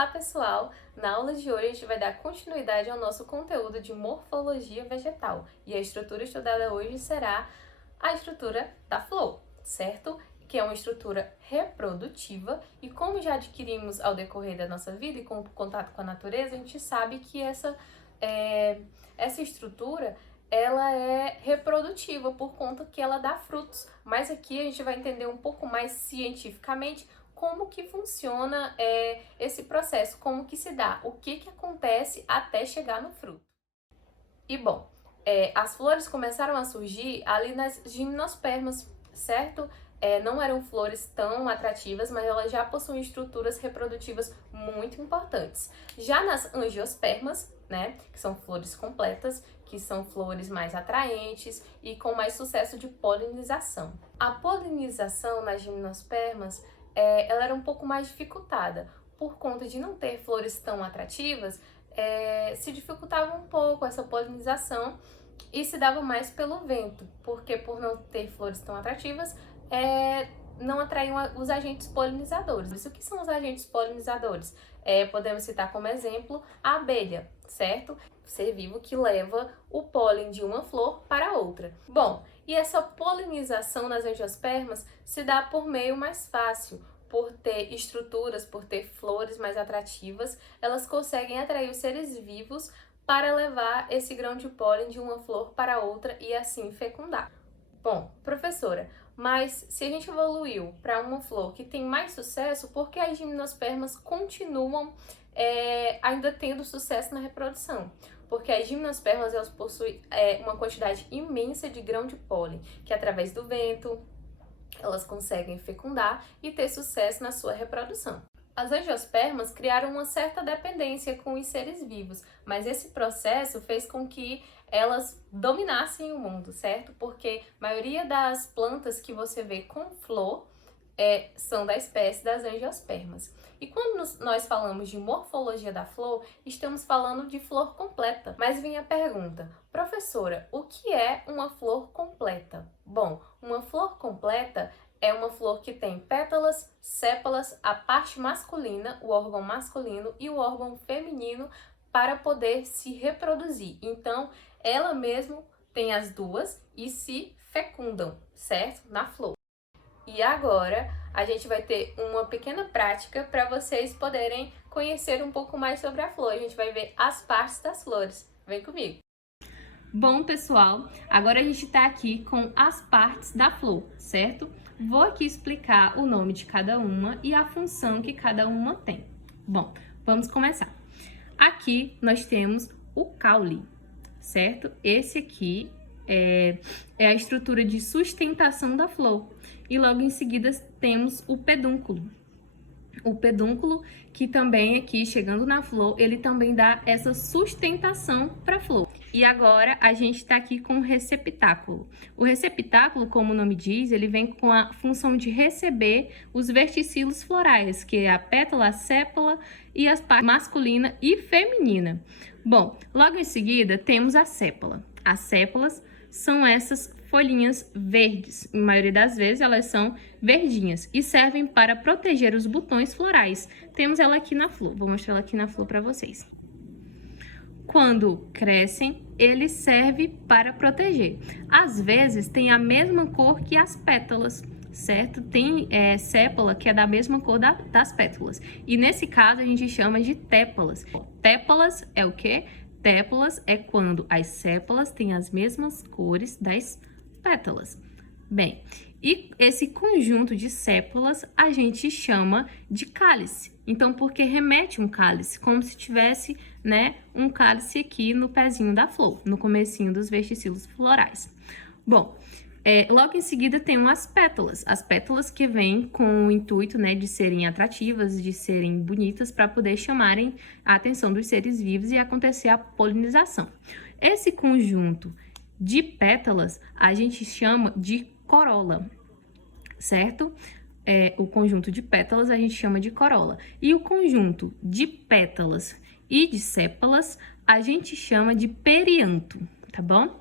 Olá, pessoal! Na aula de hoje, a gente vai dar continuidade ao nosso conteúdo de morfologia vegetal. E a estrutura estudada hoje será a estrutura da flor, certo? Que é uma estrutura reprodutiva e como já adquirimos ao decorrer da nossa vida e com o contato com a natureza, a gente sabe que essa estrutura ela é reprodutiva por conta que ela dá frutos. Mas aqui a gente vai entender um pouco mais cientificamente como que funciona esse processo, como que se dá, o que acontece até chegar no fruto. E bom, as flores começaram a surgir ali nas gimnospermas, certo? Não eram flores tão atrativas, mas elas já possuem estruturas reprodutivas muito importantes. Já nas angiospermas, né, que são flores completas, que são flores mais atraentes e com mais sucesso de polinização. A polinização nas gimnospermas ela era um pouco mais dificultada. Por conta de não ter flores tão atrativas, se dificultava um pouco essa polinização e se dava mais pelo vento, porque por não ter flores tão atrativas, não atraíam os agentes polinizadores. O que são os agentes polinizadores? Podemos citar como exemplo a abelha, certo? Ser vivo que leva o pólen de uma flor para outra. Bom, e essa polinização nas angiospermas se dá por meio mais fácil, por ter estruturas, por ter flores mais atrativas, elas conseguem atrair os seres vivos para levar esse grão de pólen de uma flor para outra e assim fecundar. Bom, professora, mas se a gente evoluiu para uma flor que tem mais sucesso, por que as gimnospermas continuam ainda tendo sucesso na reprodução? Porque as gimnospermas elas possuem uma quantidade imensa de grão de pólen, que através do vento elas conseguem fecundar e ter sucesso na sua reprodução. As angiospermas criaram uma certa dependência com os seres vivos, mas esse processo fez com que elas dominassem o mundo, certo? Porque a maioria das plantas que você vê com flor são da espécie das angiospermas. E quando nós falamos de morfologia da flor, estamos falando de flor completa. Mas vem a pergunta, professora, o que é uma flor completa? Bom, uma flor completa é uma flor que tem pétalas, sépalas, a parte masculina, o órgão masculino e o órgão feminino para poder se reproduzir. Então, ela mesmo tem as duas e se fecundam, certo? Na flor. E agora a gente vai ter uma pequena prática para vocês poderem conhecer um pouco mais sobre a flor. A gente vai ver as partes das flores. Vem comigo! Bom, pessoal, agora a gente está aqui com as partes da flor, certo? Vou aqui explicar o nome de cada uma e a função que cada uma tem. Bom, vamos começar. Aqui nós temos o caule, certo? Esse aqui é a estrutura de sustentação da flor. E logo em seguida temos o pedúnculo. O pedúnculo, que também aqui, chegando na flor, ele também dá essa sustentação para a flor. E agora a gente está aqui com o receptáculo. O receptáculo, como o nome diz, ele vem com a função de receber os verticilos florais, que é a pétala, a sépola e as partes masculina e feminina. Bom, logo em seguida temos a sépola. As sépalas são essas folhinhas verdes, na maioria das vezes elas são verdinhas e servem para proteger os botões florais. Temos ela aqui na flor, vou mostrar ela aqui na flor para vocês. Quando crescem, ele serve para proteger. Às vezes tem a mesma cor que as pétalas, certo? Tem sépola que é da mesma cor das pétalas. E nesse caso a gente chama de tépalas. Tépalas é o quê? Tépalas é quando as sépalas têm as mesmas cores das pétalas. Bem, e esse conjunto de sépalas a gente chama de cálice. Então, porque remete um cálice, como se tivesse, né, um cálice aqui no pezinho da flor, no comecinho dos verticilos florais. Bom, logo em seguida tem as pétalas que vêm com o intuito, né, de serem atrativas, de serem bonitas, para poder chamarem a atenção dos seres vivos e acontecer a polinização. Esse conjunto de pétalas a gente chama de corola, certo? O conjunto de pétalas a gente chama de corola. E o conjunto de pétalas e de sépalas a gente chama de perianto, tá bom?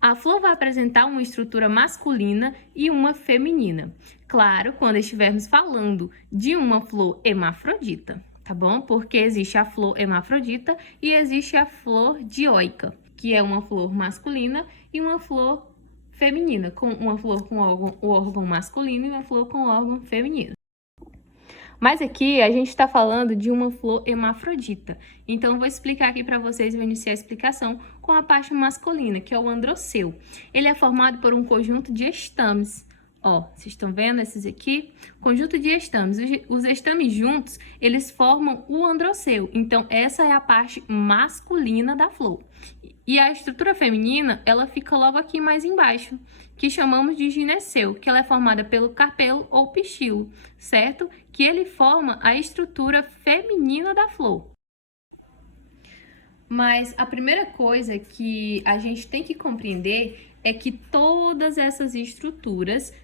A flor vai apresentar uma estrutura masculina e uma feminina. Claro, quando estivermos falando de uma flor hermafrodita, tá bom? Porque existe a flor hermafrodita e existe a flor dioica, que é uma flor masculina e uma flor feminina, com uma flor com o órgão masculino e uma flor com o órgão feminino. Mas aqui a gente está falando de uma flor hermafrodita. Então, vou explicar aqui para vocês, vou iniciar a explicação com a parte masculina, que é o androceu. Ele é formado por um conjunto de estames. Ó, vocês estão vendo esses aqui? Conjunto de estames. Os estames juntos, eles formam o androceu. Então, essa é a parte masculina da flor. E a estrutura feminina, ela fica logo aqui mais embaixo, que chamamos de gineceu, que ela é formada pelo carpelo ou pistilo, certo? Que ele forma a estrutura feminina da flor. Mas a primeira coisa que a gente tem que compreender é que todas essas estruturas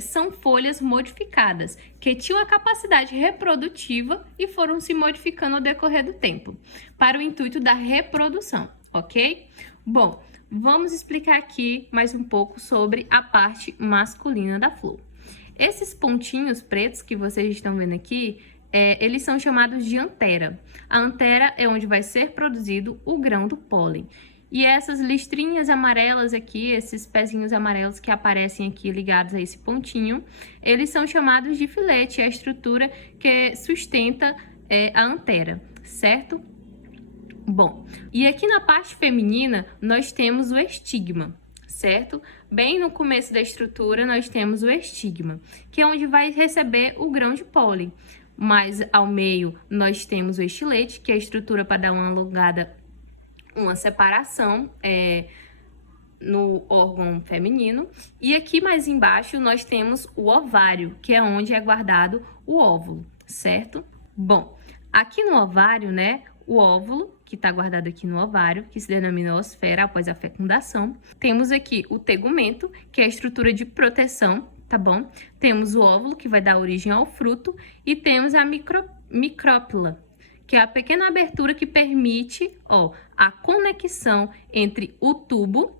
são folhas modificadas, que tinham a capacidade reprodutiva e foram se modificando ao decorrer do tempo, para o intuito da reprodução, ok? Bom, vamos explicar aqui mais um pouco sobre a parte masculina da flor. Esses pontinhos pretos que vocês estão vendo aqui, eles são chamados de antera. A antera é onde vai ser produzido o grão do pólen. E essas listrinhas amarelas aqui, esses pezinhos amarelos que aparecem aqui ligados a esse pontinho, eles são chamados de filete, é a estrutura que sustenta a antera, certo? Bom, e aqui na parte feminina nós temos o estigma, certo? Bem no começo da estrutura nós temos o estigma, que é onde vai receber o grão de pólen. Mas ao meio nós temos o estilete, que é a estrutura para dar uma alongada, uma separação no órgão feminino. E aqui mais embaixo nós temos o ovário, que é onde é guardado o óvulo, certo? Bom, aqui no ovário, né, o óvulo, que está guardado aqui no ovário, que se denomina osfera após a fecundação. Temos aqui o tegumento, que é a estrutura de proteção, tá bom? Temos o óvulo, que vai dar origem ao fruto, e temos a micrópila, que é a pequena abertura que permite, a conexão entre o tubo,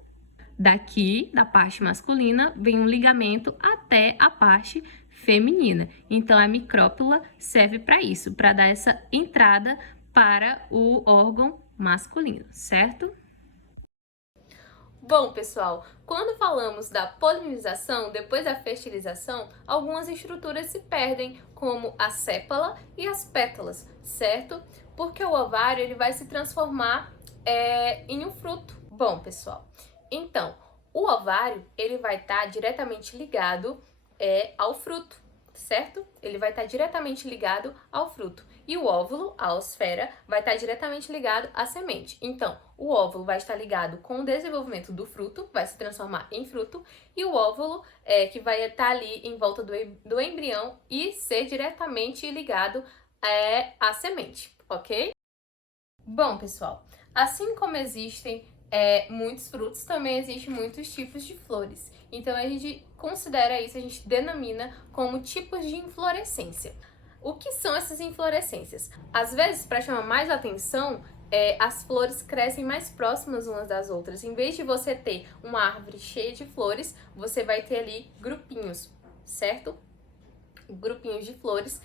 daqui, da parte masculina, vem um ligamento até a parte feminina. Então, a micrópila serve para isso, para dar essa entrada para o órgão masculino, certo? Bom, pessoal, quando falamos da polinização, depois da fertilização, algumas estruturas se perdem, como a sépala e as pétalas, certo? Porque o ovário ele vai se transformar em um fruto. Bom, pessoal, então, o ovário ele vai estar diretamente ligado ao fruto, certo? Ele vai estar diretamente ligado ao fruto. E o óvulo, a osfera, vai estar diretamente ligado à semente. Então, o óvulo vai estar ligado com o desenvolvimento do fruto, vai se transformar em fruto, e o óvulo que vai estar ali em volta do embrião e ser diretamente ligado à semente, ok? Bom, pessoal, assim como existem muitos frutos, também existem muitos tipos de flores. Então, a gente considera isso, a gente denomina como tipos de inflorescência. O que são essas inflorescências? Às vezes, para chamar mais atenção, as flores crescem mais próximas umas das outras. Em vez de você ter uma árvore cheia de flores, você vai ter ali grupinhos, certo? Grupinhos de flores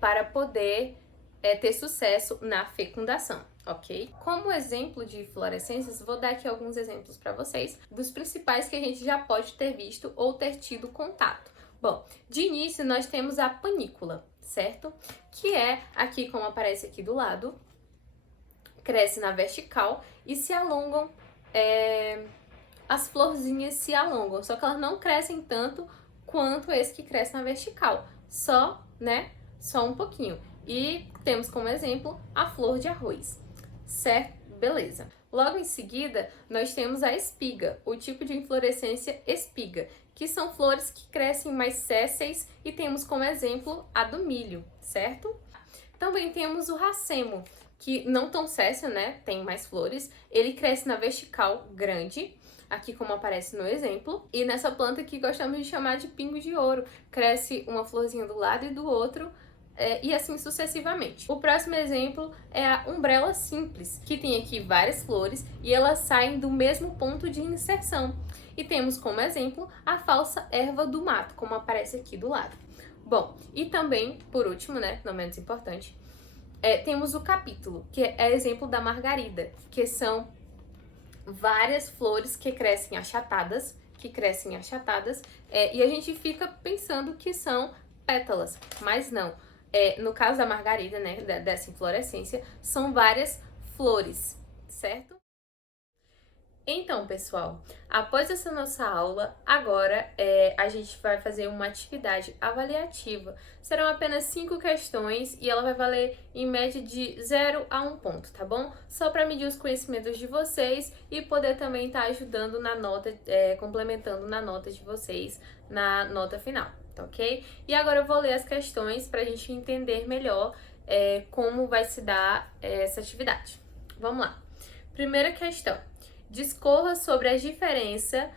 para poder ter sucesso na fecundação, ok? Como exemplo de inflorescências, vou dar aqui alguns exemplos para vocês dos principais que a gente já pode ter visto ou ter tido contato. Bom, de início nós temos a panícula, certo? Que é aqui como aparece aqui do lado, cresce na vertical e se alongam, as florzinhas se alongam, só que elas não crescem tanto quanto esse que cresce na vertical, só um pouquinho. E temos como exemplo a flor de arroz, certo? Beleza. Logo em seguida, nós temos a espiga, o tipo de inflorescência espiga, que são flores que crescem mais sésseis e temos como exemplo a do milho, certo? Também temos o racemo, que não tão séssil, né? Tem mais flores. Ele cresce na vertical grande, aqui como aparece no exemplo. E nessa planta que gostamos de chamar de pingo de ouro, cresce uma florzinha do lado e do outro, e assim sucessivamente. O próximo exemplo é a umbrella simples, que tem aqui várias flores e elas saem do mesmo ponto de inserção. E temos como exemplo a falsa erva do mato, como aparece aqui do lado. Bom, e também, por último, não menos importante, temos o capítulo, que é exemplo da margarida, que são várias flores que crescem achatadas, e a gente fica pensando que são pétalas, mas não. No caso da margarida, né, dessa inflorescência, são várias flores, certo? Então, pessoal, após essa nossa aula, agora a gente vai fazer uma atividade avaliativa. Serão apenas 5 questões e ela vai valer em média de 0 a 1 ponto, tá bom? Só para medir os conhecimentos de vocês e poder também estar ajudando na nota, complementando na nota de vocês na nota final, tá ok? E agora eu vou ler as questões para a gente entender melhor como vai se dar essa atividade. Vamos lá. Primeira questão. Discorra sobre as diferenças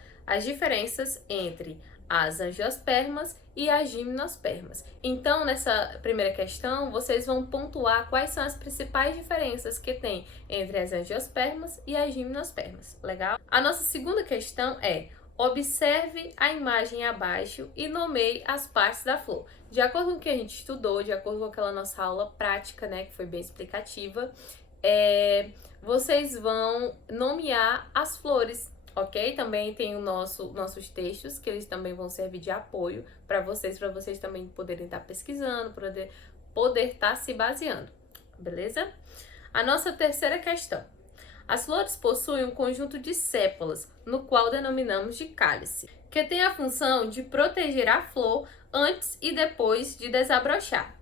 entre as angiospermas e as gimnospermas. Então, nessa primeira questão, vocês vão pontuar quais são as principais diferenças que tem entre as angiospermas e as gimnospermas. Legal? A nossa segunda questão é: observe a imagem abaixo e nomeie as partes da flor. De acordo com o que a gente estudou, de acordo com aquela nossa aula prática, né, que foi bem explicativa, vocês vão nomear as flores, ok? Também tem nossos textos, que eles também vão servir de apoio para vocês também poderem estar pesquisando, poder estar se baseando, beleza? A nossa terceira questão. As flores possuem um conjunto de sépalas, no qual denominamos de cálice, que tem a função de proteger a flor antes e depois de desabrochar.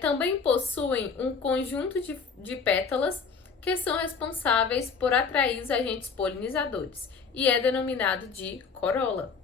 Também possuem um conjunto de pétalas que são responsáveis por atrair os agentes polinizadores e é denominado de corola.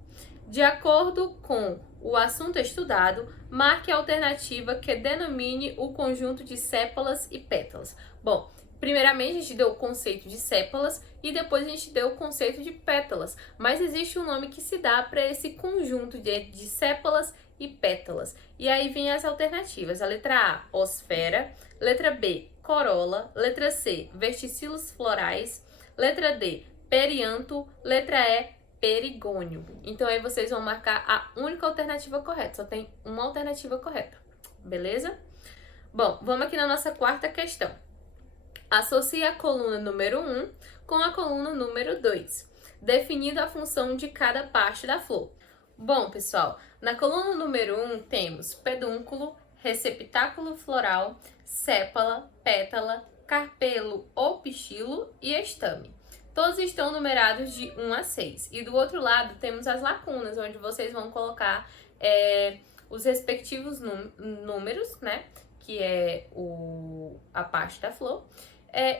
De acordo com o assunto estudado, marque a alternativa que denomine o conjunto de sépalas e pétalas. Bom, primeiramente a gente deu o conceito de sépalas e depois a gente deu o conceito de pétalas, mas existe um nome que se dá para esse conjunto de sépalas e pétalas. E aí vem as alternativas: a letra A, osfera; letra B, corola; letra C, verticilos florais; letra D, perianto; letra E, perigônio. Então aí vocês vão marcar a única alternativa correta, só tem uma alternativa correta, beleza? Bom, vamos aqui na nossa quarta questão. Associe a coluna número 1 com a coluna número 2, definindo a função de cada parte da flor. Bom, pessoal, na coluna número 1 temos pedúnculo, receptáculo floral, sépala, pétala, carpelo ou pistilo e estame. Todos estão numerados de 1 a 6. E do outro lado temos as lacunas, onde vocês vão colocar os respectivos números, né? Que é a parte da flor,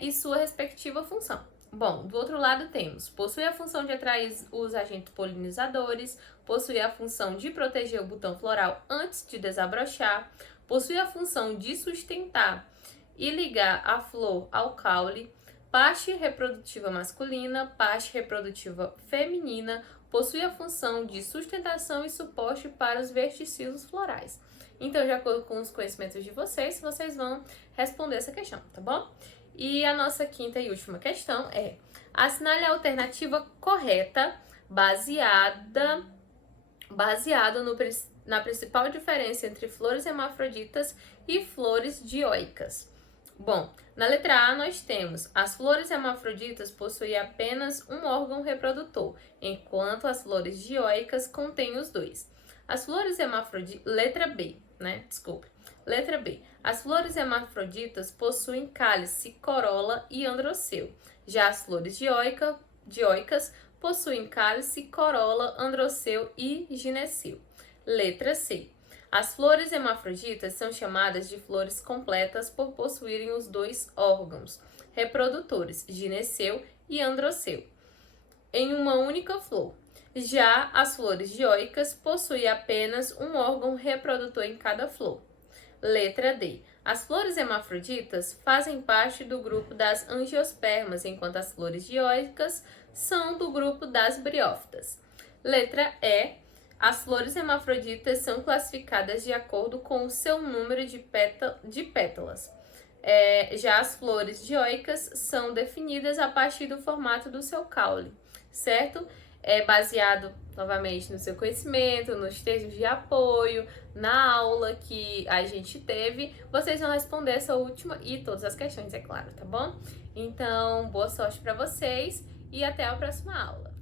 e sua respectiva função. Bom, do outro lado temos: possui a função de atrair os agentes polinizadores, possui a função de proteger o botão floral antes de desabrochar, possui a função de sustentar e ligar a flor ao caule, parte reprodutiva masculina, parte reprodutiva feminina, possui a função de sustentação e suporte para os verticilos florais. Então, de acordo com os conhecimentos de vocês vão responder essa questão, tá bom? E a nossa quinta e última questão é: assinale a alternativa correta baseada na principal diferença entre flores hermafroditas e flores dioicas. Bom, na letra A nós temos: as flores hermafroditas possuem apenas um órgão reprodutor, enquanto as flores dioicas contêm os dois. As flores hermafroditas... Letra B, né? Desculpe. Letra B. As flores hermafroditas possuem cálice, corola e androceu. Já as flores dioicas possuem cálice, corola, androceu e gineceu. Letra C. As flores hermafroditas são chamadas de flores completas por possuírem os dois órgãos reprodutores, gineceu e androceu, em uma única flor. Já as flores dioicas possuem apenas um órgão reprodutor em cada flor. Letra D. As flores hermafroditas fazem parte do grupo das angiospermas, enquanto as flores dioicas são do grupo das briófitas. Letra E. As flores hermafroditas são classificadas de acordo com o seu número de pétalas. Já as flores dioicas são definidas a partir do formato do seu caule, certo? Baseado novamente no seu conhecimento, nos textos de apoio, na aula que a gente teve. Vocês vão responder essa última e todas as questões, é claro, tá bom? Então, boa sorte para vocês e até a próxima aula.